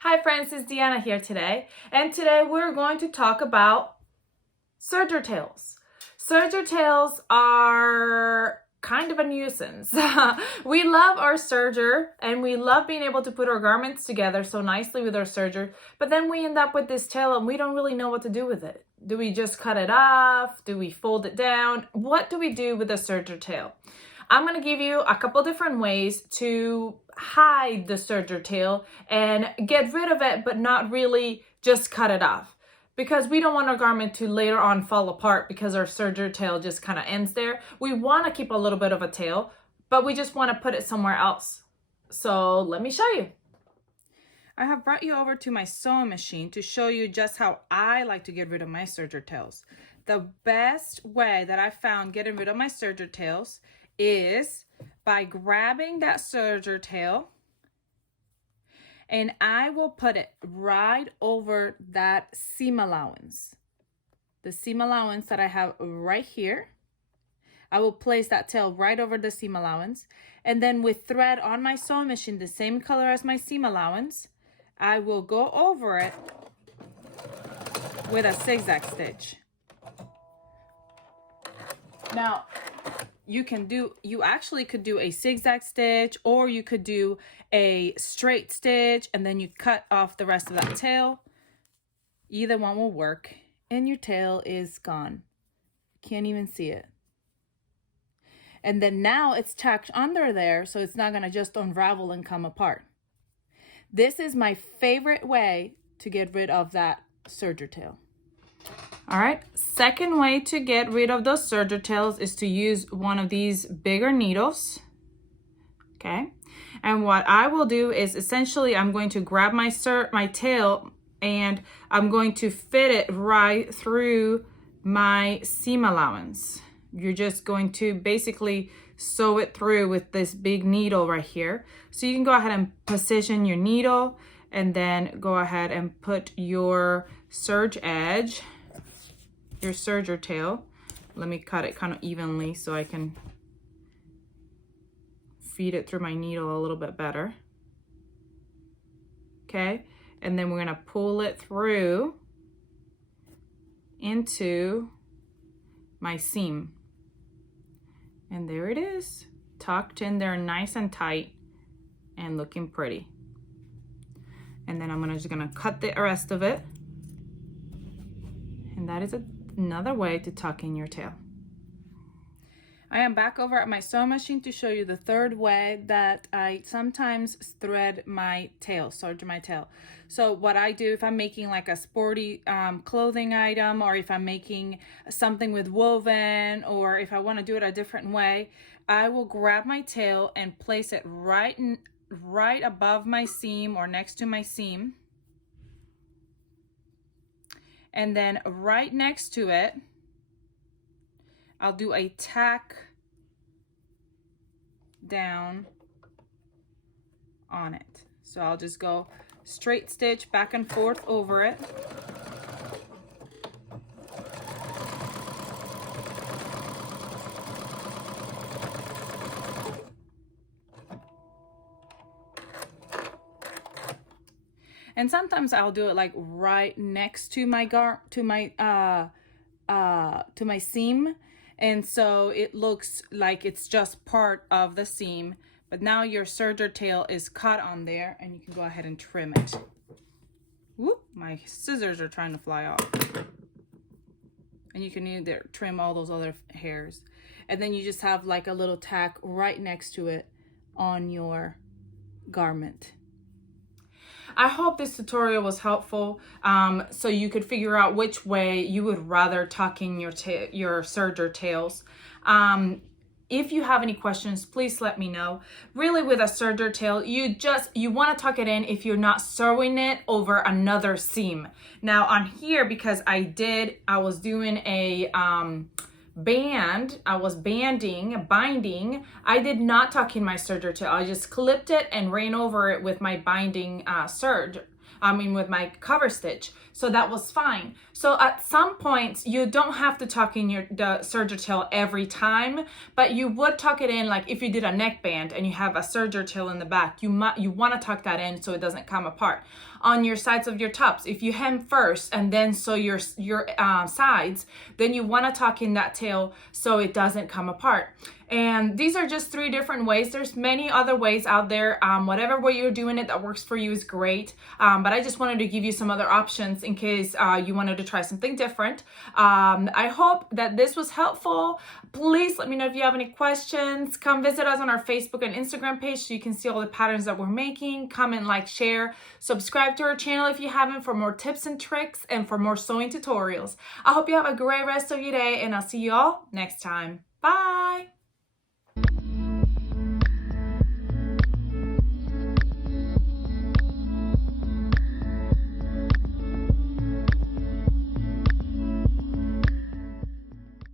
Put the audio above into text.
Hi friends, it's Deanna here today, and today we're going to talk about serger tails. Serger tails are kind of a nuisance. We love our serger and we love being able to put our garments together so nicely with our serger, but then we end up with this tail and we don't really know what to do with it. Do we just cut it off? Do we fold it down? What do we do with a serger tail? I'm going to give you a couple different ways to hide the serger tail and get rid of it, but not really just cut it off. Because we don't want our garment to later on fall apart because our serger tail just kind of ends there. We want to keep a little bit of a tail, but we just want to put it somewhere else. So let me show you. I have brought you over to my sewing machine to show you just how I like to get rid of my serger tails. The best way that I found getting rid of my serger tails is by grabbing that serger tail, and I will put it right over that seam allowance. The seam allowance that I have right here. I will place that tail right over the seam allowance, and then with thread on my sewing machine, the same color as my seam allowance, I will go over it with a zigzag stitch. Now, you actually could do a zigzag stitch, or you could do a straight stitch and then you cut off the rest of that tail. Either one will work, and your tail is gone. Can't even see it. And then now it's tacked under there, so it's not gonna just unravel and come apart. This is my favorite way to get rid of that serger tail. All right, second way to get rid of those serger tails is to use one of these bigger needles, okay? And what I will do is essentially I'm going to grab my tail and I'm going to fit it right through my seam allowance. You're just going to basically sew it through with this big needle right here. So you can go ahead and position your needle and then go ahead and put your serge edge, your serger tail. Let me cut it kind of evenly so I can feed it through my needle a little bit better. Okay, and then we're gonna pull it through into my seam. And there it is, tucked in there nice and tight and looking pretty. And then I'm just gonna cut the rest of it. And that is another way to tuck in your tail. I am back over at my sewing machine to show you the third way that I sometimes thread my tail, serge my tail. So what I do if I'm making like a sporty clothing item, or if I'm making something with woven, or if I want to do it a different way, I will grab my tail and place it right above my seam or next to my seam. And then right next to it, I'll do a tack down on it. So I'll just go straight stitch back and forth over it. And sometimes I'll do it like right next to my seam, and so it looks like it's just part of the seam, but now your serger tail is cut on there and you can go ahead and trim it. Whoop, my scissors are trying to fly off. And you can either trim all those other hairs, and then you just have like a little tack right next to it on your garment. I hope this tutorial was helpful, so you could figure out which way you would rather tuck in your serger tails. If you have any questions, please let me know. Really, with a serger tail, you want to tuck it in if you're not sewing it over another seam. Now on here, because I was doing a binding, I did not tuck in my serger tail. I just clipped it and ran over it with my binding serge. with my cover stitch. So that was fine. So at some points, you don't have to tuck in the serger tail every time, but you would tuck it in. Like if you did a neckband and you have a serger tail in the back, you want to tuck that in so it doesn't come apart. On your sides of your tops, if you hem first and then sew your sides, then you want to tuck in that tail so it doesn't come apart. And these are just 3 different ways. There's many other ways out there. Whatever way you're doing it that works for you is great. But I just wanted to give you some other options in case you wanted to try something different. I hope that this was helpful. Please let me know if you have any questions. Come visit us on our Facebook and Instagram page so you can see all the patterns that we're making. Comment, like, share, subscribe to our channel if you haven't for more tips and tricks and for more sewing tutorials. I hope you have a great rest of your day, and I'll see you all next time. Bye!